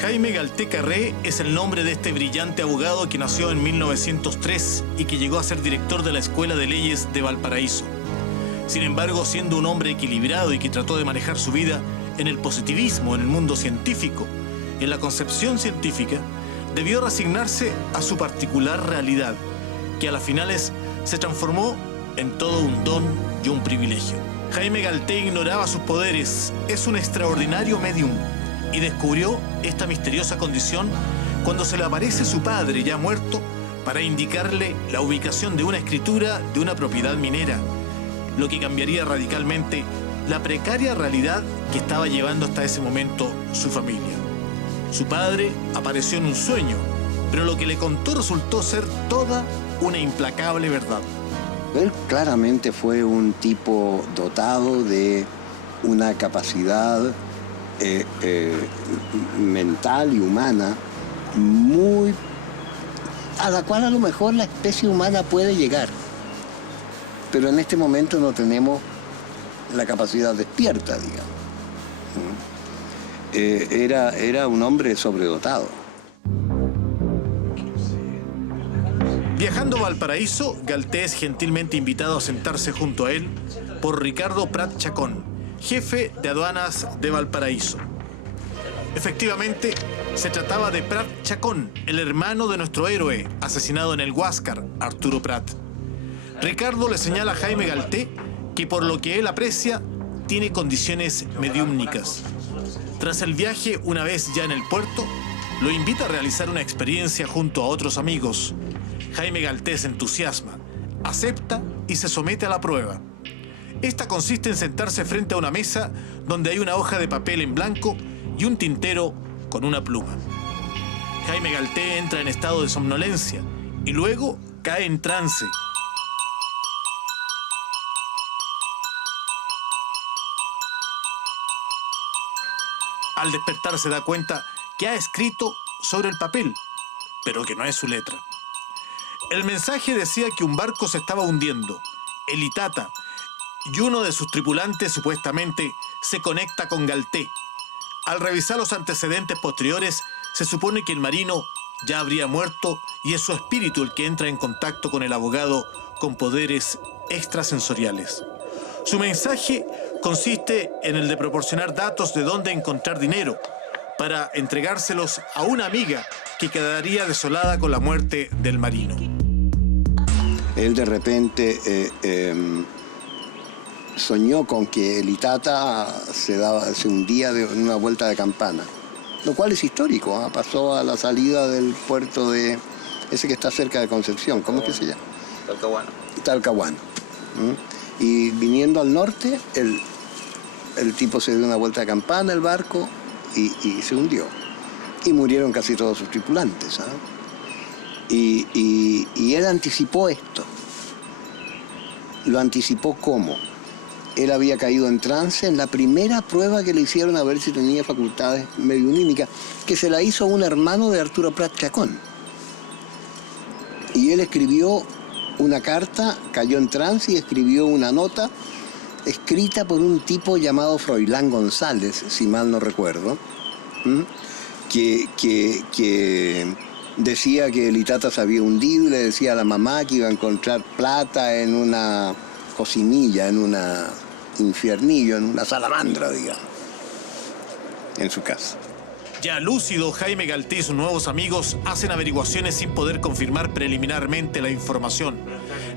Jaime Galté Carré es el nombre de este brillante abogado que nació en 1903 y que llegó a ser director de la Escuela de Leyes de Valparaíso. Sin embargo, siendo un hombre equilibrado y que trató de manejar su vida en el positivismo, en el mundo científico, en la concepción científica, debió resignarse a su particular realidad, que a las finales se transformó en todo un don y un privilegio. Jaime Galté ignoraba sus poderes, es un extraordinario médium y descubrió esta misteriosa condición cuando se le aparece su padre ya muerto para indicarle la ubicación de una escritura de una propiedad minera, lo que cambiaría radicalmente la precaria realidad que estaba llevando hasta ese momento su familia. Su padre apareció en un sueño, pero lo que le contó resultó ser toda una implacable verdad. Él claramente fue un tipo dotado de una capacidad mental y humana muy a la cual a lo mejor la especie humana puede llegar, pero en este momento no tenemos la capacidad despierta, digamos. Era un hombre sobredotado. Viajando a Valparaíso, Galté es gentilmente invitado a sentarse junto a él por Ricardo Prat Chacón, jefe de aduanas de Valparaíso. Efectivamente, se trataba de Prat Chacón, el hermano de nuestro héroe, asesinado en el Huáscar, Arturo Prat. Ricardo le señala a Jaime Galté que por lo que él aprecia, tiene condiciones mediúmnicas. Tras el viaje, una vez ya en el puerto, lo invita a realizar una experiencia junto a otros amigos. Jaime Galté se entusiasma, acepta y se somete a la prueba. Esta consiste en sentarse frente a una mesa donde hay una hoja de papel en blanco y un tintero con una pluma. Jaime Galté entra en estado de somnolencia y luego cae en trance. Al despertar se da cuenta que ha escrito sobre el papel, pero que no es su letra. El mensaje decía que un barco se estaba hundiendo, el Itata, y uno de sus tripulantes supuestamente se conecta con Galté. Al revisar los antecedentes posteriores, se supone que el marino ya habría muerto y es su espíritu el que entra en contacto con el abogado con poderes extrasensoriales. Su mensaje consiste en el de proporcionar datos de dónde encontrar dinero para entregárselos a una amiga que quedaría desolada con la muerte del marino. Él de repente soñó con que el Itata se hundía en una vuelta de campana, lo cual es histórico, ¿eh? Pasó a la salida del puerto de ese que está cerca de Concepción, ¿cómo es que se llama? Talcahuano. Talcahuano. Y viniendo al norte, el tipo se dio una vuelta de campana, el barco, y se hundió. Y murieron casi todos sus tripulantes, ¿sabes? Y él anticipó esto. Lo anticipó ¿cómo? Él había caído en trance en la primera prueba que le hicieron a ver si tenía facultades mediunímicas, que se la hizo un hermano de Arturo Prat Chacón. Y él escribió una carta, cayó en trance y escribió una nota escrita por un tipo llamado Froilán González, si mal no recuerdo, que decía que el Itata se había hundido y le decía a la mamá que iba a encontrar plata en una cocinilla, en un infiernillo, en una salamandra, digamos, en su casa. Ya lúcido, Jaime Galté y sus nuevos amigos hacen averiguaciones sin poder confirmar preliminarmente la información.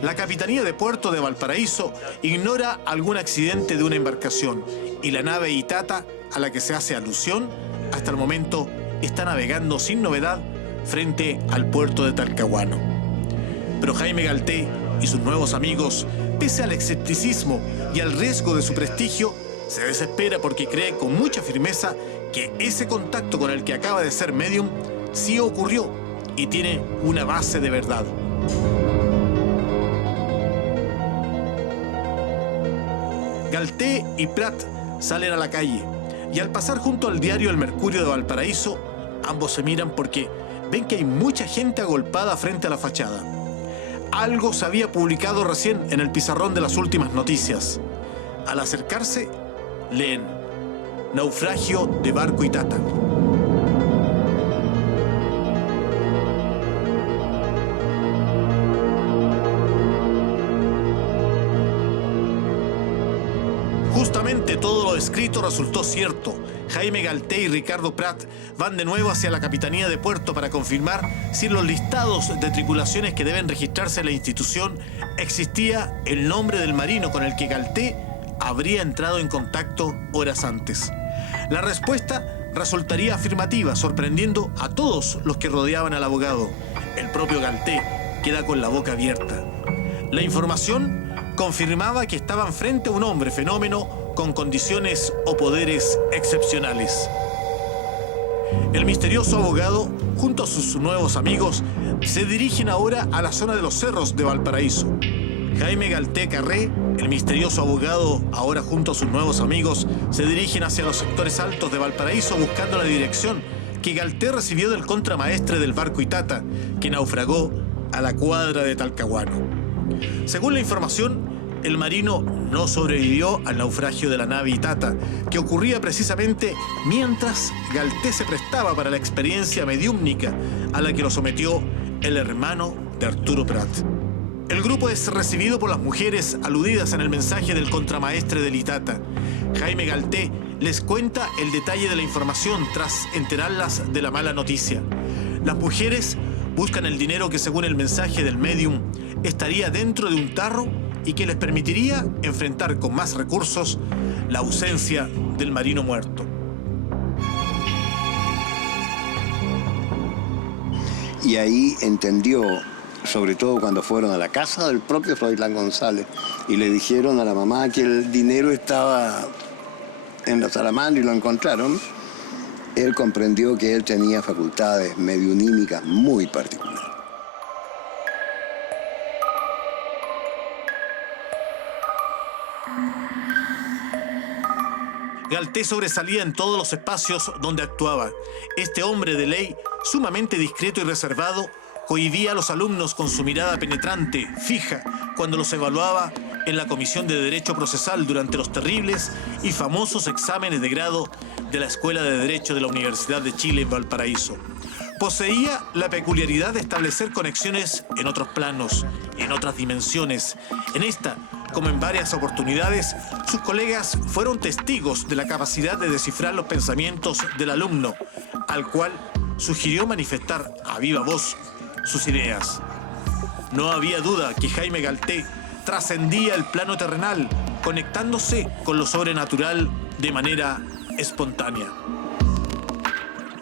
La Capitanía de Puerto de Valparaíso ignora algún accidente de una embarcación y la nave Itata, a la que se hace alusión, hasta el momento está navegando sin novedad frente al puerto de Talcahuano. Pero Jaime Galté y sus nuevos amigos, pese al escepticismo y al riesgo de su prestigio, se desespera porque cree con mucha firmeza que ese contacto con el que acaba de ser medium sí ocurrió y tiene una base de verdad. Galté y Prat salen a la calle y al pasar junto al diario El Mercurio de Valparaíso, ambos se miran porque ven que hay mucha gente agolpada frente a la fachada. Algo se había publicado recién en el pizarrón de las últimas noticias. Al acercarse, leen: naufragio de barco Itata. Justamente todo lo escrito resultó cierto. Jaime Galté y Ricardo Prat van de nuevo hacia la Capitanía de Puerto para confirmar si en los listados de tripulaciones que deben registrarse en la institución existía el nombre del marino con el que Galté habría entrado en contacto horas antes. La respuesta resultaría afirmativa, sorprendiendo a todos los que rodeaban al abogado. El propio Galté queda con la boca abierta. La información confirmaba que estaban frente a un hombre fenómeno con condiciones o poderes excepcionales. El misterioso abogado, junto a sus nuevos amigos, se dirigen ahora a la zona de los cerros de Valparaíso. Jaime Galté Carré, el misterioso abogado, ahora junto a sus nuevos amigos, se dirigen hacia los sectores altos de Valparaíso buscando la dirección que Galté recibió del contramaestre del barco Itata, que naufragó a la cuadra de Talcahuano. Según la información, el marino no sobrevivió al naufragio de la nave Itata, que ocurría precisamente mientras Galté se prestaba para la experiencia mediúmnica a la que lo sometió el hermano de Arturo Prat. El grupo es recibido por las mujeres aludidas en el mensaje del contramaestre del Itata. Jaime Galté les cuenta el detalle de la información tras enterarlas de la mala noticia. Las mujeres buscan el dinero que, según el mensaje del medium, estaría dentro de un tarro y que les permitiría enfrentar con más recursos la ausencia del marino muerto. Y ahí entendió, sobre todo cuando fueron a la casa del propio Froilán González y le dijeron a la mamá que el dinero estaba en la salamandra y lo encontraron, él comprendió que él tenía facultades mediunímicas muy particulares. Galté sobresalía en todos los espacios donde actuaba. Este hombre de ley, sumamente discreto y reservado, cohibía a los alumnos con su mirada penetrante, fija, cuando los evaluaba en la Comisión de Derecho Procesal durante los terribles y famosos exámenes de grado de la Escuela de Derecho de la Universidad de Chile en Valparaíso. Poseía la peculiaridad de establecer conexiones en otros planos, en otras dimensiones. En esta, como en varias oportunidades, sus colegas fueron testigos de la capacidad de descifrar los pensamientos del alumno, al cual sugirió manifestar a viva voz sus ideas. No había duda que Jaime Galté trascendía el plano terrenal, conectándose con lo sobrenatural de manera espontánea.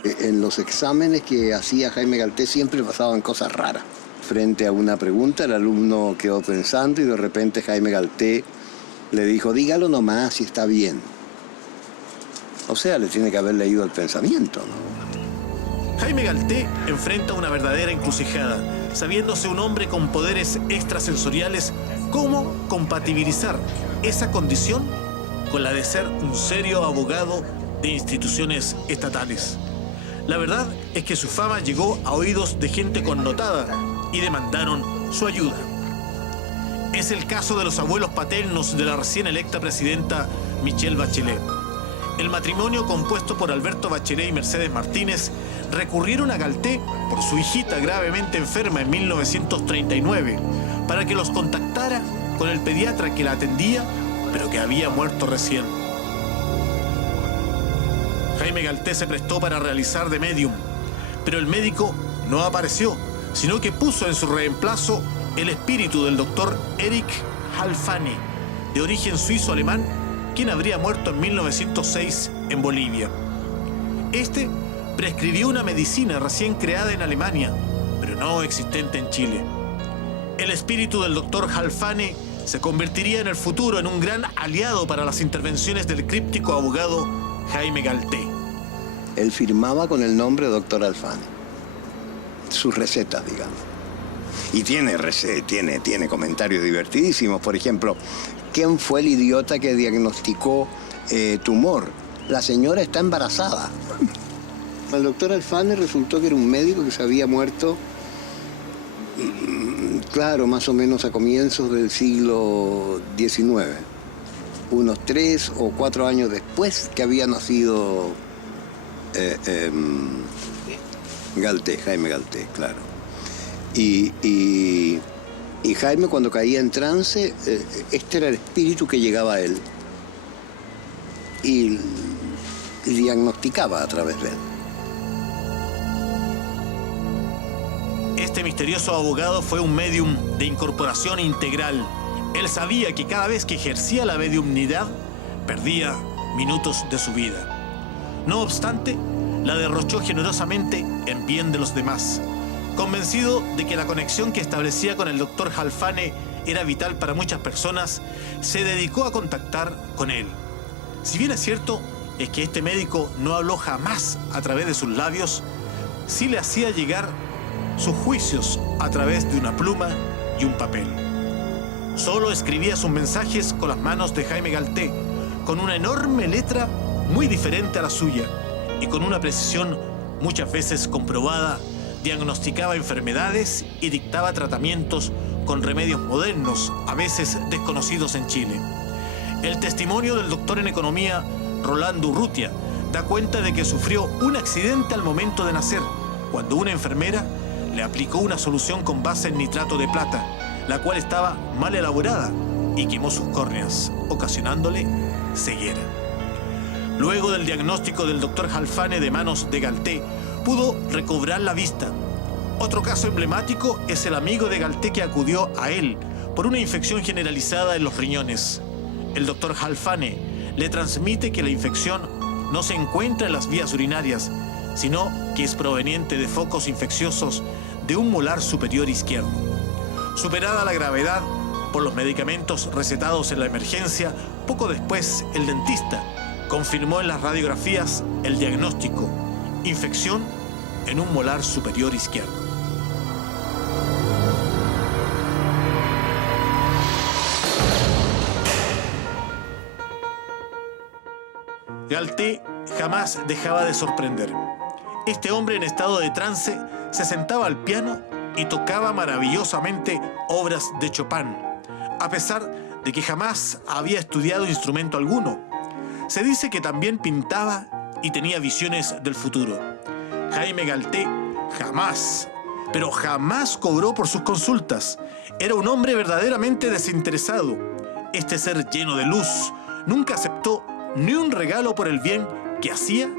En los exámenes que hacía Jaime Galté siempre pasaban cosas raras. Frente a una pregunta, el alumno quedó pensando y de repente Jaime Galté le dijo, dígalo nomás si está bien. O sea, le tiene que haber leído el pensamiento, ¿no? Jaime Galté enfrenta una verdadera encrucijada, sabiéndose un hombre con poderes extrasensoriales, ¿cómo compatibilizar esa condición con la de ser un serio abogado de instituciones estatales? La verdad es que su fama llegó a oídos de gente connotada y demandaron su ayuda. Es el caso de los abuelos paternos de la recién electa presidenta Michelle Bachelet. El matrimonio compuesto por Alberto Bachelet y Mercedes Martínez recurrieron a Galté por su hijita gravemente enferma en 1939 para que los contactara con el pediatra que la atendía, pero que había muerto recién. Jaime Galté se prestó para realizar de médium, pero el médico no apareció, sino que puso en su reemplazo el espíritu del doctor Erich Halfani, de origen suizo-alemán, quien habría muerto en 1906 en Bolivia. Este prescribió una medicina recién creada en Alemania, pero no existente en Chile. El espíritu del doctor Halfani se convertiría en el futuro en un gran aliado para las intervenciones del críptico abogado Jaime Galté. Él firmaba con el nombre Doctor Halfani. Sus recetas, digamos. Y tiene comentarios divertidísimos. Por ejemplo, ¿quién fue el idiota que diagnosticó tumor? La señora está embarazada. El doctor Halfani resultó que era un médico que se había muerto, claro, más o menos a comienzos del siglo XIX. Unos 3 o 4 años después que había nacido Jaime Galté, claro. Y Jaime, cuando caía en trance, este era el espíritu que llegaba a él. y diagnosticaba a través de él. Este misterioso abogado fue un médium de incorporación integral. Él sabía que cada vez que ejercía la mediumnidad, perdía minutos de su vida. No obstante, la derrochó generosamente en bien de los demás. Convencido de que la conexión que establecía con el doctor Halfane era vital para muchas personas, se dedicó a contactar con él. Si bien es cierto, es que este médico no habló jamás a través de sus labios, sí le hacía llegar sus juicios a través de una pluma y un papel. Solo escribía sus mensajes con las manos de Jaime Galté, con una enorme letra muy diferente a la suya y con una precisión muchas veces comprobada, diagnosticaba enfermedades y dictaba tratamientos con remedios modernos, a veces desconocidos en Chile. El testimonio del doctor en economía, Rolando Urrutia, da cuenta de que sufrió un accidente al momento de nacer, cuando una enfermera le aplicó una solución con base en nitrato de plata, la cual estaba mal elaborada y quemó sus córneas, ocasionándole ceguera. Luego del diagnóstico del doctor Halfane de manos de Galté, pudo recobrar la vista. Otro caso emblemático es el amigo de Galté que acudió a él por una infección generalizada en los riñones. El doctor Halfane le transmite que la infección no se encuentra en las vías urinarias, sino que es proveniente de focos infecciosos de un molar superior izquierdo. Superada la gravedad por los medicamentos recetados en la emergencia, poco después el dentista confirmó en las radiografías el diagnóstico: infección en un molar superior izquierdo. Galté jamás dejaba de sorprender. Este hombre en estado de trance se sentaba al piano y tocaba maravillosamente obras de Chopin, a pesar de que jamás había estudiado instrumento alguno. Se dice que también pintaba y tenía visiones del futuro. Jaime Galté jamás, pero jamás cobró por sus consultas. Era un hombre verdaderamente desinteresado. Este ser lleno de luz nunca aceptó ni un regalo por el bien que hacía,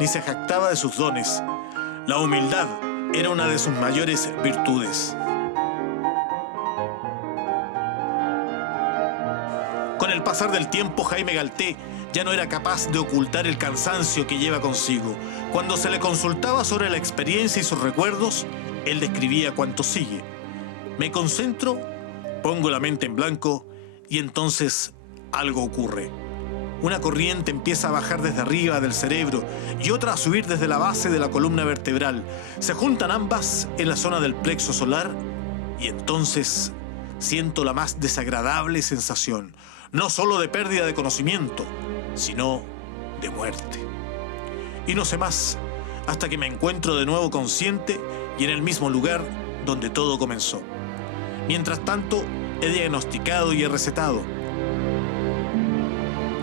ni se jactaba de sus dones. La humildad era una de sus mayores virtudes. Con el pasar del tiempo, Jaime Galté ya no era capaz de ocultar el cansancio que lleva consigo. Cuando se le consultaba sobre la experiencia y sus recuerdos, él describía cuanto sigue: me concentro, pongo la mente en blanco y entonces algo ocurre. Una corriente empieza a bajar desde arriba del cerebro y otra a subir desde la base de la columna vertebral. Se juntan ambas en la zona del plexo solar y entonces siento la más desagradable sensación, no solo de pérdida de conocimiento, sino de muerte. Y no sé más, hasta que me encuentro de nuevo consciente y en el mismo lugar donde todo comenzó. Mientras tanto, he diagnosticado y he recetado.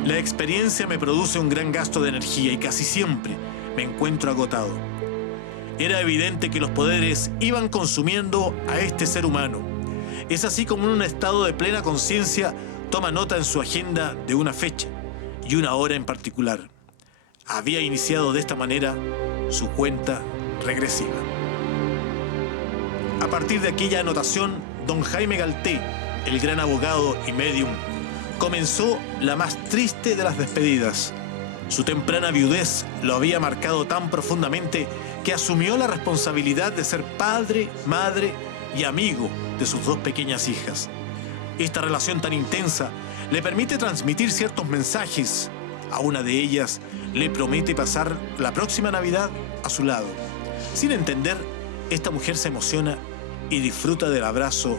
La experiencia me produce un gran gasto de energía y casi siempre me encuentro agotado. Era evidente que los poderes iban consumiendo a este ser humano. Es así como en un estado de plena conciencia toma nota en su agenda de una fecha y una hora en particular. Había iniciado de esta manera su cuenta regresiva. A partir de aquella anotación, don Jaime Galté, el gran abogado y médium, comenzó la más triste de las despedidas. Su temprana viudez lo había marcado tan profundamente que asumió la responsabilidad de ser padre, madre y amigo de sus dos pequeñas hijas. Esta relación tan intensa le permite transmitir ciertos mensajes. A una de ellas le promete pasar la próxima Navidad a su lado. Sin entender, esta mujer se emociona y disfruta del abrazo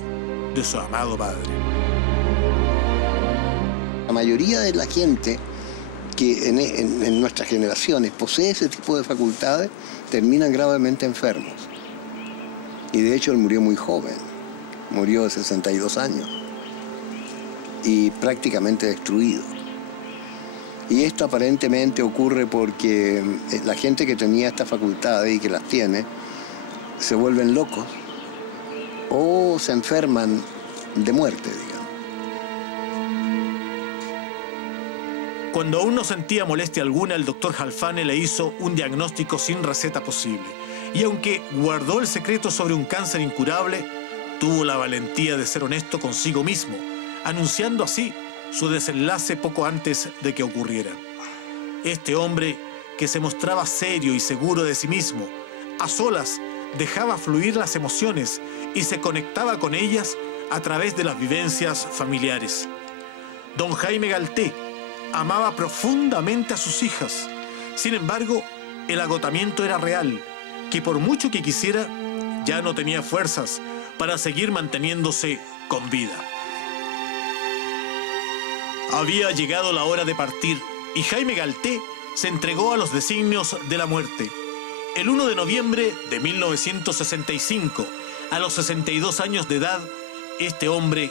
de su amado padre. La mayoría de la gente que en nuestras generaciones posee ese tipo de facultades terminan gravemente enfermos. Y de hecho él murió muy joven, murió de 62 años y prácticamente destruido. Y esto aparentemente ocurre porque la gente que tenía estas facultades y que las tiene se vuelven locos o se enferman de muerte, digamos. Cuando aún no sentía molestia alguna, el doctor Halfane le hizo un diagnóstico sin receta posible. Y aunque guardó el secreto sobre un cáncer incurable, tuvo la valentía de ser honesto consigo mismo, anunciando así su desenlace poco antes de que ocurriera. Este hombre, que se mostraba serio y seguro de sí mismo, a solas dejaba fluir las emociones y se conectaba con ellas a través de las vivencias familiares. Don Jaime Galté amaba profundamente a sus hijas. Sin embargo, el agotamiento era real, que por mucho que quisiera, ya no tenía fuerzas para seguir manteniéndose con vida. Había llegado la hora de partir y Jaime Galté se entregó a los designios de la muerte. El 1 de noviembre de 1965, a los 62 años de edad, este hombre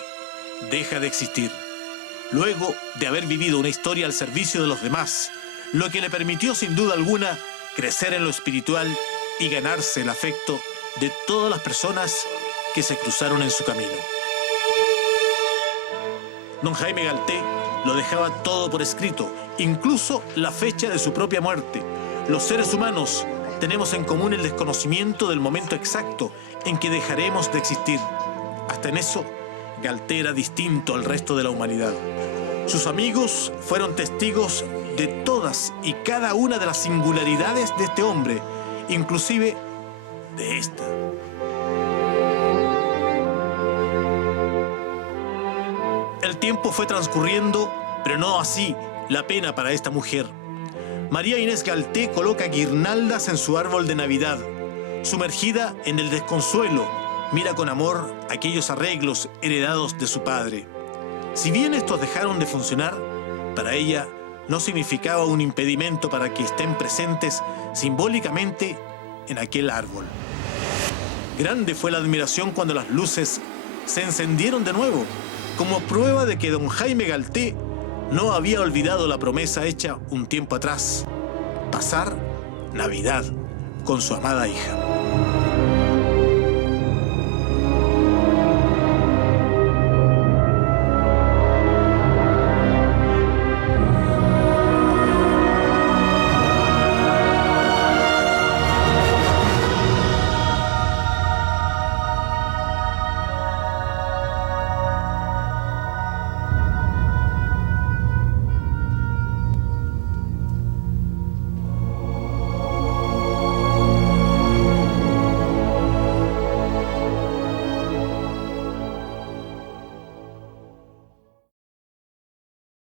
deja de existir. Luego de haber vivido una historia al servicio de los demás, lo que le permitió sin duda alguna crecer en lo espiritual y ganarse el afecto de todas las personas que se cruzaron en su camino. Don Jaime Galté lo dejaba todo por escrito, incluso la fecha de su propia muerte. Los seres humanos tenemos en común el desconocimiento del momento exacto en que dejaremos de existir. Hasta en eso, Galté era distinto al resto de la humanidad. Sus amigos fueron testigos de todas y cada una de las singularidades de este hombre, inclusive de esta. El tiempo fue transcurriendo, pero no así la pena para esta mujer. María Inés Galté coloca guirnaldas en su árbol de Navidad. Sumergida en el desconsuelo, mira con amor aquellos arreglos heredados de su padre. Si bien estos dejaron de funcionar, para ella no significaba un impedimento para que estén presentes simbólicamente en aquel árbol. Grande fue la admiración cuando las luces se encendieron de nuevo, como prueba de que don Jaime Galté no había olvidado la promesa hecha un tiempo atrás: pasar Navidad con su amada hija.